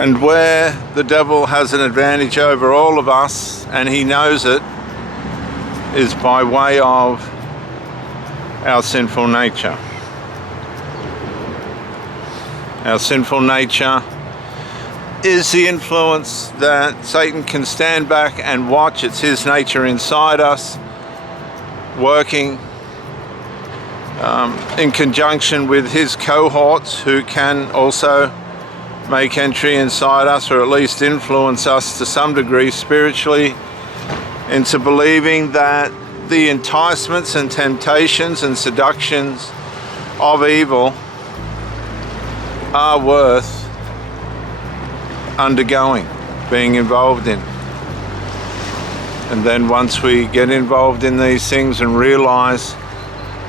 And where the devil has an advantage over all of us, and he knows it, is by way of our sinful nature. Our sinful nature is the influence that Satan can stand back and watch. It's his nature inside us, working in conjunction with his cohorts, who can also make entry inside us, or at least influence us to some degree spiritually, into believing that the enticements and temptations and seductions of evil are worth undergoing, being involved in. And then once we get involved in these things and realize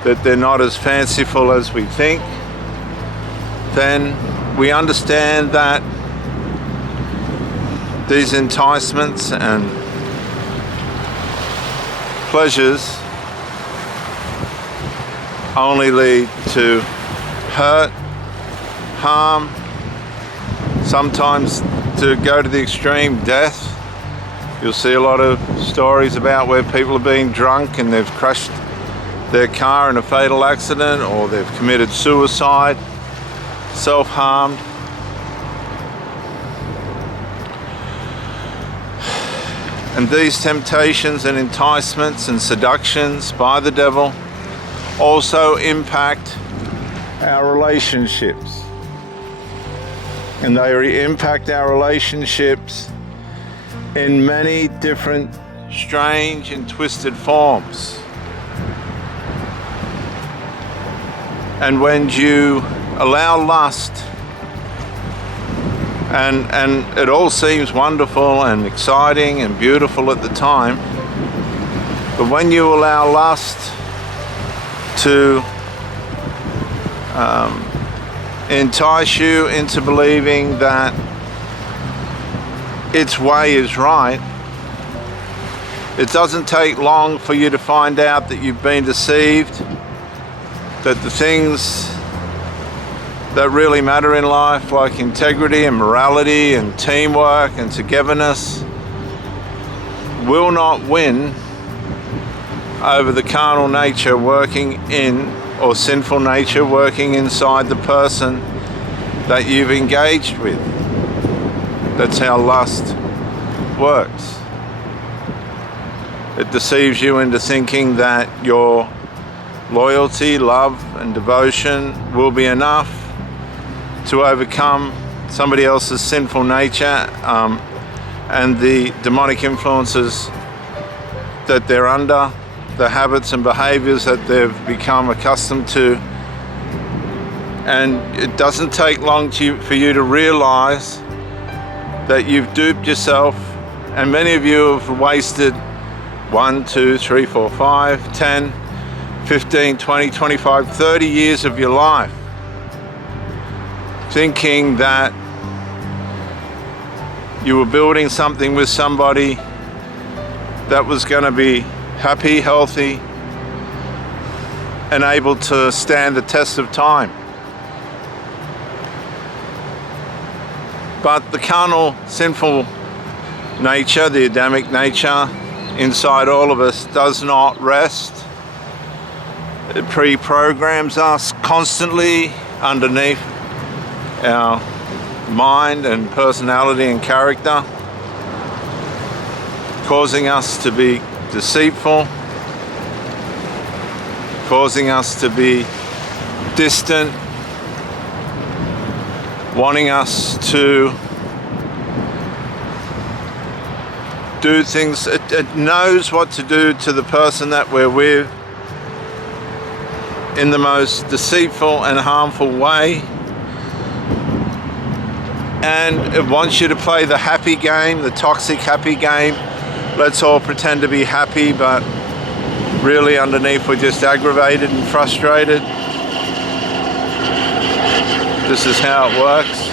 that they're not as fanciful as we think, then we understand that these enticements and pleasures only lead to hurt, harm, sometimes to go to the extreme, death. You'll see a lot of stories about where people are being drunk and they've crashed their car in a fatal accident, or they've committed suicide, self-harmed. And these temptations and enticements and seductions by the devil also impact our relationships. And they impact our relationships in many different strange and twisted forms. And when you allow lust, and it all seems wonderful and exciting and beautiful at the time, but when you allow lust to entice you into believing that its way is right, it doesn't take long for you to find out that you've been deceived, that the things that really matter in life, like integrity and morality and teamwork and togetherness, will not win over the carnal nature working in, or sinful nature working inside the person that you've engaged with. That's how lust works. It deceives you into thinking that your loyalty, love, and devotion will be enough to overcome somebody else's sinful nature and the demonic influences that they're under, the habits and behaviors that they've become accustomed to. And it doesn't take long for you to realize that you've duped yourself, and many of you have wasted 1, 2, 3, 4, 5, 10, 15, 20, 25, 30 years of your life thinking that you were building something with somebody that was going to be happy, healthy, and able to stand the test of time. But the carnal, sinful nature, the Adamic nature inside all of us, does not rest. It pre-programs us constantly underneath our mind and personality and character, causing us to be deceitful, causing us to be distant, wanting us to do things. It knows what to do to the person that we're with in the most deceitful and harmful way. And it wants you to play the happy game, the toxic happy game. Let's all pretend to be happy, but really underneath we're just aggravated and frustrated. This is how it works.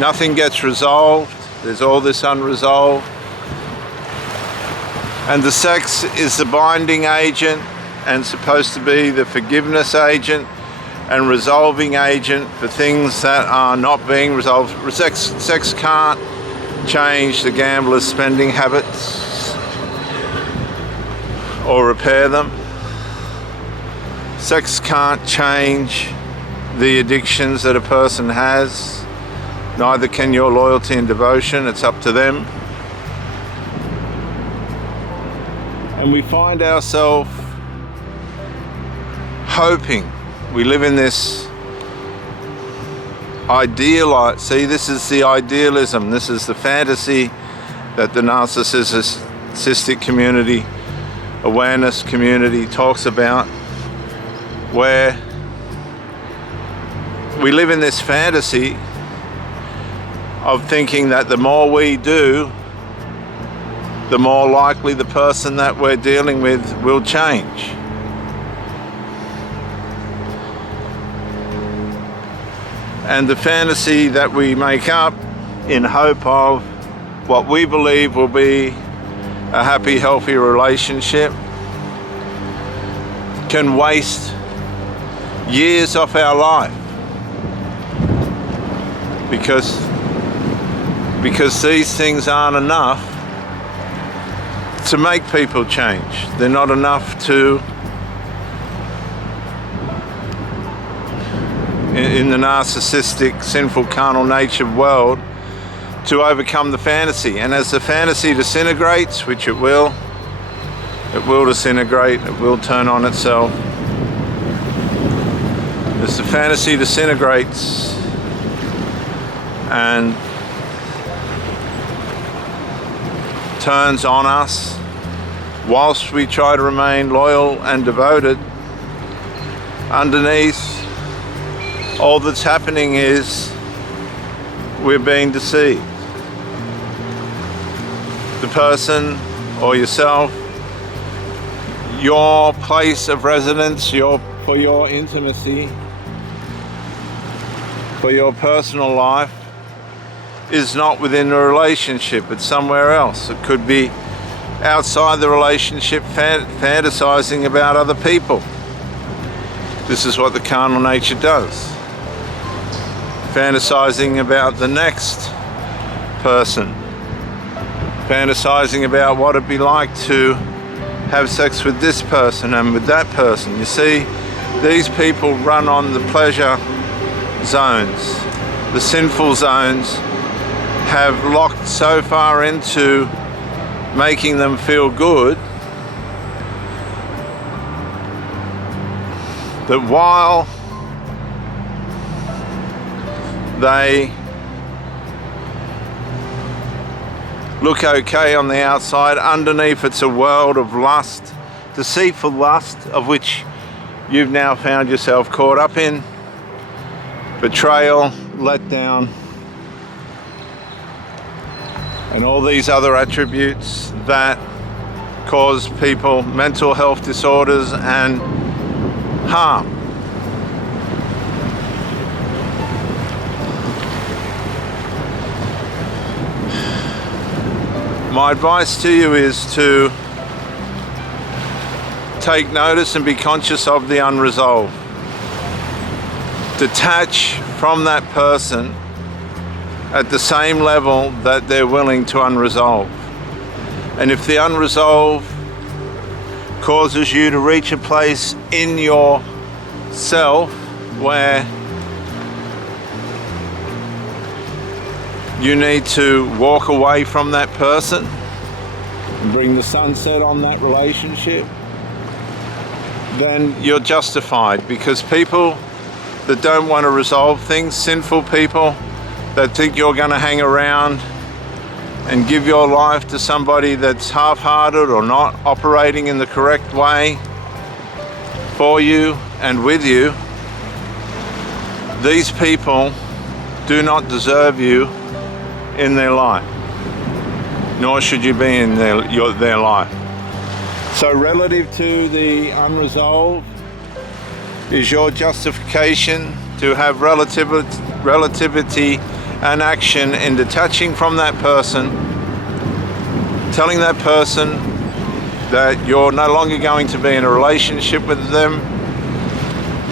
Nothing gets resolved. There's all this unresolved. And the sex is the binding agent and supposed to be the forgiveness agent and resolving agent for things that are not being resolved. Sex can't change the gambler's spending habits or repair them. Sex can't change the addictions that a person has. Neither can your loyalty and devotion. It's up to them. And we find ourselves hoping. We live in this see, this is the idealism, this is the fantasy that the narcissistic community, awareness community talks about, where we live in this fantasy of thinking that the more we do, the more likely the person that we're dealing with will change. And the fantasy that we make up in hope of what we believe will be a happy, healthy relationship can waste years off our life because these things aren't enough to make people change. They're not enough to, in the narcissistic, sinful, carnal nature world, to overcome the fantasy. And as the fantasy disintegrates, which it will disintegrate, it will turn on itself. As the fantasy disintegrates and turns on us, whilst we try to remain loyal and devoted, underneath, all that's happening is we're being deceived. The person or yourself, your place of residence, for your intimacy, for your personal life, is not within the relationship, it's somewhere else. It could be outside the relationship, fantasizing about other people. This is what the carnal nature does. Fantasizing about the next person. Fantasizing about what it'd be like to have sex with this person and with that person. You see, these people run on the pleasure zones. The sinful zones have locked so far into making them feel good that while they look okay on the outside, underneath it's a world of lust, deceitful lust, of which you've now found yourself caught up in. Betrayal, letdown, and all these other attributes that cause people mental health disorders and harm. My advice to you is to take notice and be conscious of the unresolved. Detach from that person at the same level that they're willing to unresolve. And if the unresolved causes you to reach a place in yourself where you need to walk away from that person and bring the sunset on that relationship, then you're justified, because people that don't want to resolve things, sinful people that think you're going to hang around and give your life to somebody that's half-hearted or not operating in the correct way for you and with you, these people do not deserve you in their life, nor should you be in their life. So relative to the unresolved is your justification to have relativity and action in detaching from that person, telling that person that you're no longer going to be in a relationship with them,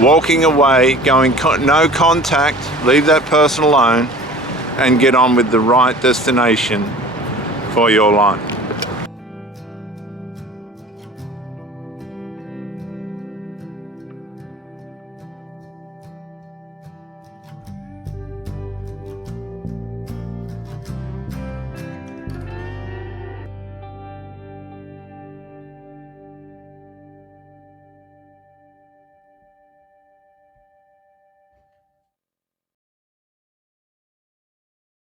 walking away, going no contact, leave that person alone, and get on with the right destination for your life.